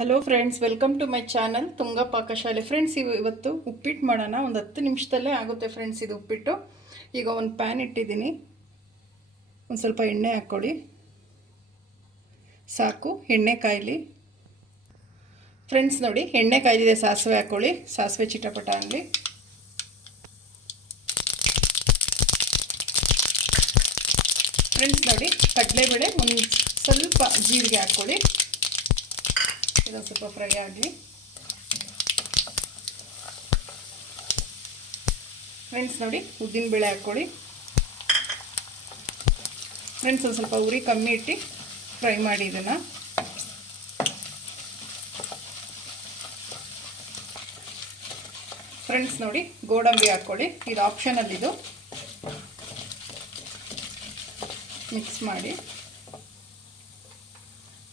Hello friends, welcome to my channel Tunga Pakashale. Friends, ಇವತ್ತು ಉಪ್ಪಿಟ್ಟು ಮಾಡೋಣ. ಒಂದು 10 ನಿಮಿಷದಲ್ಲೇ ಆಗುತ್ತೆ ಫ್ರೆಂಡ್ಸ್ ಇದು ಉಪ್ಪಿಟ್ಟು. ಈಗ ಒಂದು ಪ್ಯಾನ್ ಇಟ್ಟಿದ್ದೀನಿ, ಒಂದು ಸ್ವಲ್ಪ ಎಣ್ಣೆ ಹಾಕ್ಕೊಳ್ಳಿ. ಸಾಕು, ಎಣ್ಣೆ ಕಾಯಲಿ ಫ್ರೆಂಡ್ಸ್. ನೋಡಿ, ಎಣ್ಣೆ ಕಾಯ್ದಿದೆ. ಸಾಸಿವೆ ಹಾಕ್ಕೊಳ್ಳಿ. ಸಾಸಿವೆ ಚಿಟಪಟ ಅನ್ನಲಿ. ಫ್ರೆಂಡ್ಸ್ ನೋಡಿ, ಕಡಲೆಬೇಳೆ, ಒಂದು ಸ್ವಲ್ಪ ಜೀರಿಗೆ ಹಾಕ್ಕೊಳ್ಳಿ. ಇದೊಂದು ಸ್ವಲ್ಪ ಫ್ರೈ ಆಗಲಿ ಫ್ರೆಂಡ್ಸ್. ನೋಡಿ, ಉದ್ದಿನಬೇಳೆ ಹಾಕ್ಕೊಳ್ಳಿ ಫ್ರೆಂಡ್ಸ್. ಒಂದು ಸ್ವಲ್ಪ ಉರಿ ಕಮ್ಮಿ ಇಟ್ಟು ಫ್ರೈ ಮಾಡಿ ಇದನ್ನು. ಫ್ರೆಂಡ್ಸ್ ನೋಡಿ, ಗೋಡಂಬಿ ಹಾಕ್ಕೊಳ್ಳಿ. ಇದು ಆಪ್ಷನಲ್, ಇದು ಮಿಕ್ಸ್ ಮಾಡಿ.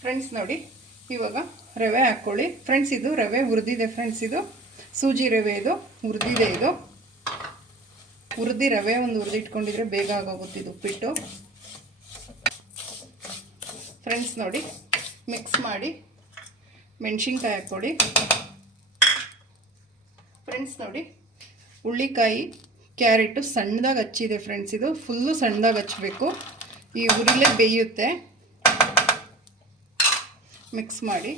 ಫ್ರೆಂಡ್ಸ್ ನೋಡಿ, ಇವಾಗ ರವೆ ಹಾಕ್ಕೊಳ್ಳಿ. ಫ್ರೆಂಡ್ಸ್, ಇದು ರವೆ ಹುರಿದಿದೆ ಫ್ರೆಂಡ್ಸ್. ಇದು ಸೂಜಿ ರವೆ, ಇದು ಹುರಿದಿದೆ. ಇದು ಹುರಿದಿ ರವೆ ಒಂದು ಹುರಿದಿಟ್ಕೊಂಡಿದ್ರೆ ಬೇಗ ಆಗೋಗುತ್ತೆ ಇದು ಉಪ್ಪಿಟ್ಟು. ಫ್ರೆಂಡ್ಸ್ ನೋಡಿ, ಮಿಕ್ಸ್ ಮಾಡಿ. ಮೆಣಸಿನ್ಕಾಯಿ ಹಾಕ್ಕೊಳ್ಳಿ. ಫ್ರೆಂಡ್ಸ್ ನೋಡಿ, ಹುಳ್ಳಿಕಾಯಿ, ಕ್ಯಾರೆಟು ಸಣ್ಣದಾಗಿ ಹಚ್ಚಿದೆ ಫ್ರೆಂಡ್ಸ್. ಇದು ಫುಲ್ಲು ಸಣ್ಣದಾಗಿ ಹಚ್ಚಬೇಕು, ಈ ಉರಿಲೇ ಬೇಯುತ್ತೆ. ಮಿಕ್ಸ್ ಮಾಡಿ.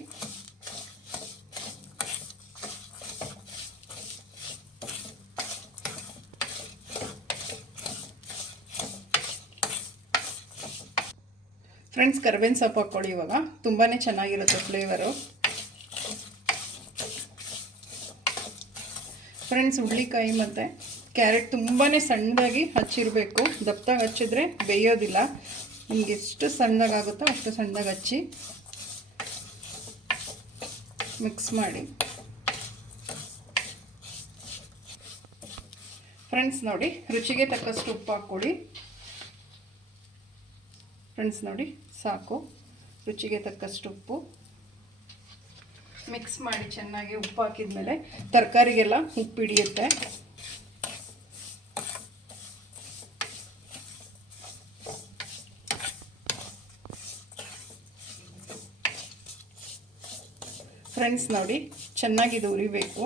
ಫ್ರೆಂಡ್ಸ್, ಕರಿಬೇವಿನ ಸೊಪ್ಪು ಹಾಕ್ಕೊಳ್ಳಿ. ಇವಾಗ ತುಂಬಾ ಚೆನ್ನಾಗಿರುತ್ತೆ ಫ್ಲೇವರು. ಫ್ರೆಂಡ್ಸ್, ಹುಳ್ಳಿಕಾಯಿ ಮತ್ತು ಕ್ಯಾರೆಟ್ ತುಂಬಾ ಸಣ್ಣದಾಗಿ ಹಚ್ಚಿರಬೇಕು. ದಪ್ಪದಾಗಿ ಹಚ್ಚಿದ್ರೆ ಬೇಯೋದಿಲ್ಲ. ನಿಮ್ಗೆ ಎಷ್ಟು ಸಣ್ಣದಾಗುತ್ತೋ ಅಷ್ಟು ಸಣ್ಣದಾಗಿ ಹಚ್ಚಿ ಮಿಕ್ಸ್ ಮಾಡಿ. ಫ್ರೆಂಡ್ಸ್ ನೋಡಿ, ರುಚಿಗೆ ತಕ್ಕಷ್ಟು ಉಪ್ಪು ಹಾಕ್ಕೊಳ್ಳಿ. ಫ್ರೆಂಡ್ಸ್ ನೋಡಿ, ಸಾಕು, ರುಚಿಗೆ ತಕ್ಕಷ್ಟು ಉಪ್ಪು. ಮಿಕ್ಸ್ ಮಾಡಿ ಚೆನ್ನಾಗಿ. ಉಪ್ಪು ಹಾಕಿದ ಮೇಲೆ ತರಕಾರಿಗೆಲ್ಲ ಉಪ್ಪು ಹಿಡಿಯುತ್ತೆ. ಫ್ರೆಂಡ್ಸ್ ನೋಡಿ, ಚೆನ್ನಾಗಿದು ಉರಿಬೇಕು.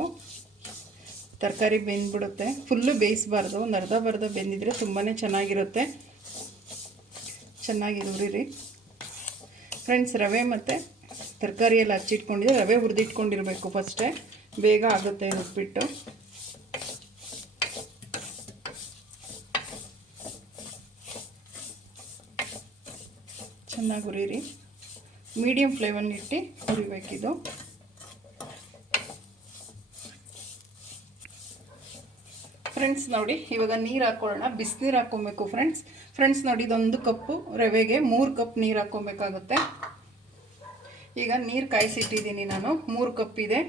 ತರಕಾರಿ ಬೆಂದ್ಬಿಡುತ್ತೆ. ಫುಲ್ಲು ಬೇಯಿಸಬಾರ್ದು, ಒಂದು ಅರ್ಧ ಬೆಂದಿದ್ರೆ ತುಂಬಾ ಚೆನ್ನಾಗಿರುತ್ತೆ. ಚೆನ್ನಾಗಿ ಉರಿರಿ ಫ್ರೆಂಡ್ಸ್. ರವೆ ಮತ್ತು ತರಕಾರಿ ಎಲ್ಲ ಹಚ್ಚಿಟ್ಕೊಂಡಿದ್ರೆ ರವೆ ಹುರಿದಿಟ್ಕೊಂಡಿರಬೇಕು ಫಸ್ಟೇ, ಬೇಗ ಆಗುತ್ತೆ ಉಪ್ಪಿಟ್ಟು. ಚೆನ್ನಾಗಿ ಉರಿರಿ. ಮೀಡಿಯಮ್ ಫ್ಲೇಮಲ್ಲಿ ಇಟ್ಟು ಹುರಿಬೇಕಿದು. ಫ್ರೆಂಡ್ಸ್ ನೋಡಿ, ಇವಾಗ ನೀರು ಹಾಕ್ಕೊಳ್ಳೋಣ. ಬಿಸಿನೀರು ಹಾಕ್ಕೊಬೇಕು ಫ್ರೆಂಡ್ಸ್. ಫ್ರೆಂಡ್ಸ್ ನೋಡಿ, ಇದೊಂದು ಕಪ್ಪು ರವೆಗೆ 3 ಕಪ್ ನೀರು ಹಾಕ್ಕೊಬೇಕಾಗುತ್ತೆ. ಈಗ ನೀರು ಕಾಯಿಸಿಟ್ಟಿದ್ದೀನಿ ನಾನು. 3 ಕಪ್ ಇದೆ.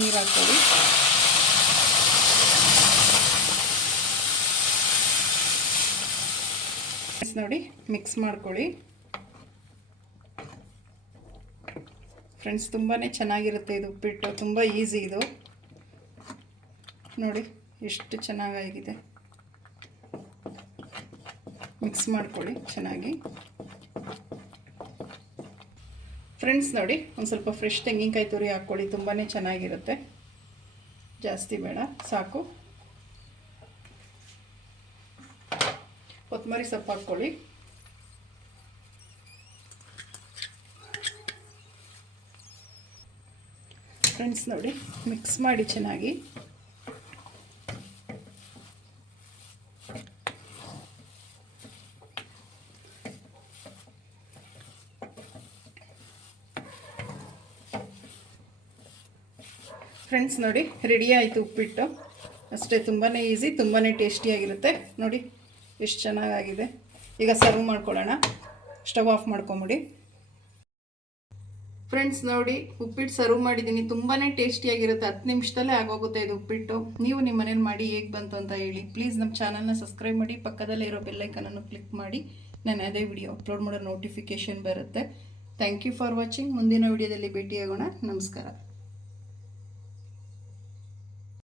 ನೀರು ಹಾಕ್ಕೊಳ್ಳಿ. ಫ್ರೆಂಡ್ಸ್ ನೋಡಿ, ಮಿಕ್ಸ್ ಮಾಡ್ಕೊಳ್ಳಿ. ಫ್ರೆಂಡ್ಸ್, ತುಂಬಾ ಚೆನ್ನಾಗಿರುತ್ತೆ ಇದು ಉಪ್ಪಿಟ್ಟು. ತುಂಬ ಈಸಿ ಇದು. ನೋಡಿ ಎಷ್ಟು ಚೆನ್ನಾಗಾಗಿದೆ. ಮಿಕ್ಸ್ ಮಾಡ್ಕೊಳ್ಳಿ ಚೆನ್ನಾಗಿ. ಫ್ರೆಂಡ್ಸ್ ನೋಡಿ, ಒಂದು ಸ್ವಲ್ಪ ಫ್ರೆಶ್ ತೆಂಗಿನಕಾಯಿ ತುರಿ ಹಾಕ್ಕೊಳ್ಳಿ. ತುಂಬಾ ಚೆನ್ನಾಗಿರುತ್ತೆ. ಜಾಸ್ತಿ ಬೇಡ, ಸಾಕು. ಕೊತ್ತಂಬರಿ ಸೊಪ್ಪು ಹಾಕ್ಕೊಳ್ಳಿ. ಫ್ರೆಂಡ್ಸ್ ನೋಡಿ, ಮಿಕ್ಸ್ ಮಾಡಿ ಚೆನ್ನಾಗಿ. ಫ್ರೆಂಡ್ಸ್ ನೋಡಿ, ರೆಡಿ ಆಯಿತು ಉಪ್ಪಿಟ್ಟು. ಅಷ್ಟೇ, ತುಂಬಾ ಈಸಿ, ತುಂಬಾ ಟೇಸ್ಟಿಯಾಗಿರುತ್ತೆ. ನೋಡಿ ಎಷ್ಟು ಚೆನ್ನಾಗಾಗಿದೆ. ಈಗ ಸರ್ವ್ ಮಾಡ್ಕೊಳ್ಳೋಣ. ಸ್ಟವ್ ಆಫ್ ಮಾಡ್ಕೊಂಬಿಡಿ. ಫ್ರೆಂಡ್ಸ್ ನೋಡಿ, ಉಪ್ಪಿಟ್ಟು ಸರ್ವ್ ಮಾಡಿದ್ದೀನಿ. ತುಂಬಾ ಟೇಸ್ಟಿಯಾಗಿರುತ್ತೆ. 10 ನಿಮಿಷದಲ್ಲೇ ಆಗೋಗುತ್ತೆ ಇದು ಉಪ್ಪಿಟ್ಟು. ನೀವು ನಿಮ್ಮ ಮನೇಲಿ ಮಾಡಿ ಹೇಗೆ ಬಂತು ಅಂತ ಹೇಳಿ. ಪ್ಲೀಸ್ ನಮ್ಮ ಚಾನಲ್ನ ಸಬ್ಸ್ಕ್ರೈಬ್ ಮಾಡಿ, ಪಕ್ಕದಲ್ಲೇ ಇರೋ ಬೆಲ್ಲೈಕನನ್ನು ಕ್ಲಿಕ್ ಮಾಡಿ. ನಾನು ಅದೇ ವಿಡಿಯೋ ಅಪ್ಲೋಡ್ ಮಾಡೋ ನೋಟಿಫಿಕೇಷನ್ ಬರುತ್ತೆ. Thank you for watching. ಮುಂದಿನ ವಿಡಿಯೋದಲ್ಲಿ ಭೇಟಿಯಾಗೋಣ. ನಮಸ್ಕಾರ.